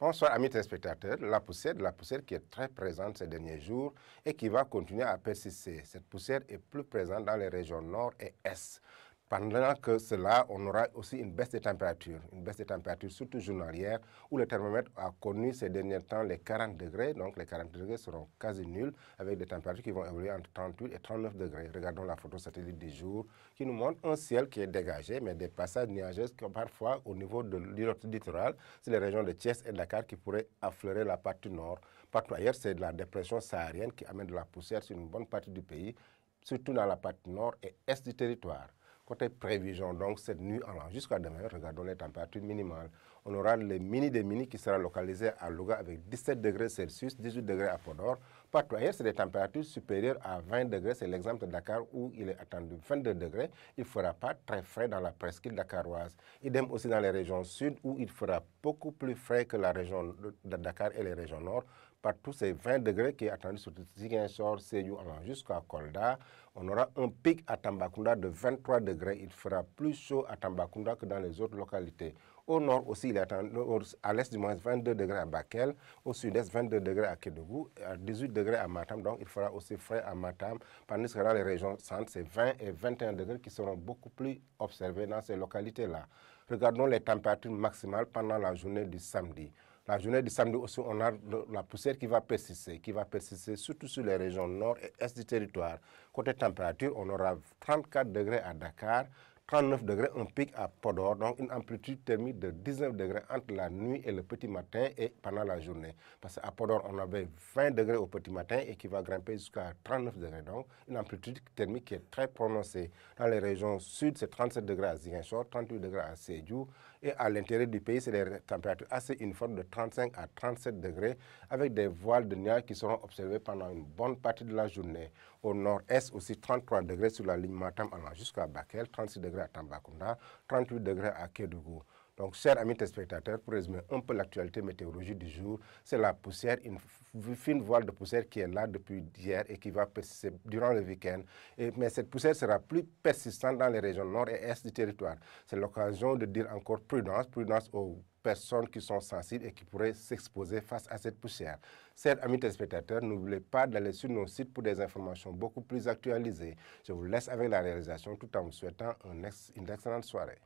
Bonsoir amis téléspectateurs, la poussière qui est très présente ces derniers jours et qui va continuer à persister. Cette poussière est plus présente dans les régions nord et est. Pendant que cela, on aura aussi une baisse des températures surtout journalière, où le thermomètre a connu ces derniers temps les 40 degrés. Donc les 40 degrés seront quasi nuls, avec des températures qui vont évoluer entre 38 et 39 degrés. Regardons la photo satellite du jour, qui nous montre un ciel qui est dégagé, mais des passages nuageux que parfois, au niveau de littoral, c'est les régions de Thiès et Dakar qui pourraient affleurer la partie nord. Partout ailleurs, c'est de la dépression saharienne qui amène de la poussière sur une bonne partie du pays, surtout dans la partie nord et est du territoire. Côté prévision, donc cette nuit allant jusqu'à demain, regardons les températures minimales. On aura les mini des mini qui sera localisé à Louga avec 17 degrés Celsius, 18 degrés à Podor. Partout ailleurs, c'est des températures supérieures à 20 degrés. C'est l'exemple de Dakar où il est attendu 22 degrés. Il ne fera pas très frais dans la presqu'île dakaroise. Idem aussi dans les régions sud où il fera beaucoup plus frais que la région de Dakar et les régions nord. Partout, c'est 20 degrés qui est attendu sur Ziguinchor, Sédhiou allant jusqu'à Kolda. On aura un pic à Tambacounda de 23 degrés. Il fera plus chaud à Tambacounda que dans les autres localités. Au nord aussi, il est attendu, à l'est du moins 22 degrés à Bakel, au sud-est 22 degrés à Kédougou, à 18 degrés à Matam, donc il fera aussi frais à Matam, tandis que dans les régions centres, c'est 20 et 21 degrés qui seront beaucoup plus observés dans ces localités-là. Regardons les températures maximales pendant la journée du samedi. La journée du samedi aussi, on a la poussière qui va persister surtout sur les régions nord et est du territoire. Côté température, on aura 34 degrés à Dakar, 39 degrés, un pic à Podor, donc une amplitude thermique de 19 degrés entre la nuit et le petit matin et pendant la journée. Parce qu'à Podor, on avait 20 degrés au petit matin et qui va grimper jusqu'à 39 degrés, donc une amplitude thermique qui est très prononcée. Dans les régions sud, c'est 37 degrés à Ziguinchor, 38 degrés à Sédhiou, et à l'intérieur du pays, c'est des températures assez uniformes de 35 à 37 degrés, avec des voiles de nuages qui seront observés pendant une bonne partie de la journée. Au nord-est aussi, 33 degrés sur la ligne Matam allant jusqu'à Bakel, 36 degrés à Tambacounda, 38 degrés à Kédougou. Donc, chers amis téléspectateurs, pour résumer un peu l'actualité météorologique du jour, c'est la poussière, une fine voile de poussière qui est là depuis hier et qui va persister durant le week-end. Mais cette poussière sera plus persistante dans les régions nord et est du territoire. C'est l'occasion de dire encore prudence aux personnes qui sont sensibles et qui pourraient s'exposer face à cette poussière. Chers amis téléspectateurs, n'oubliez pas d'aller sur nos sites pour des informations beaucoup plus actualisées. Je vous laisse avec la réalisation tout en vous souhaitant une excellente soirée.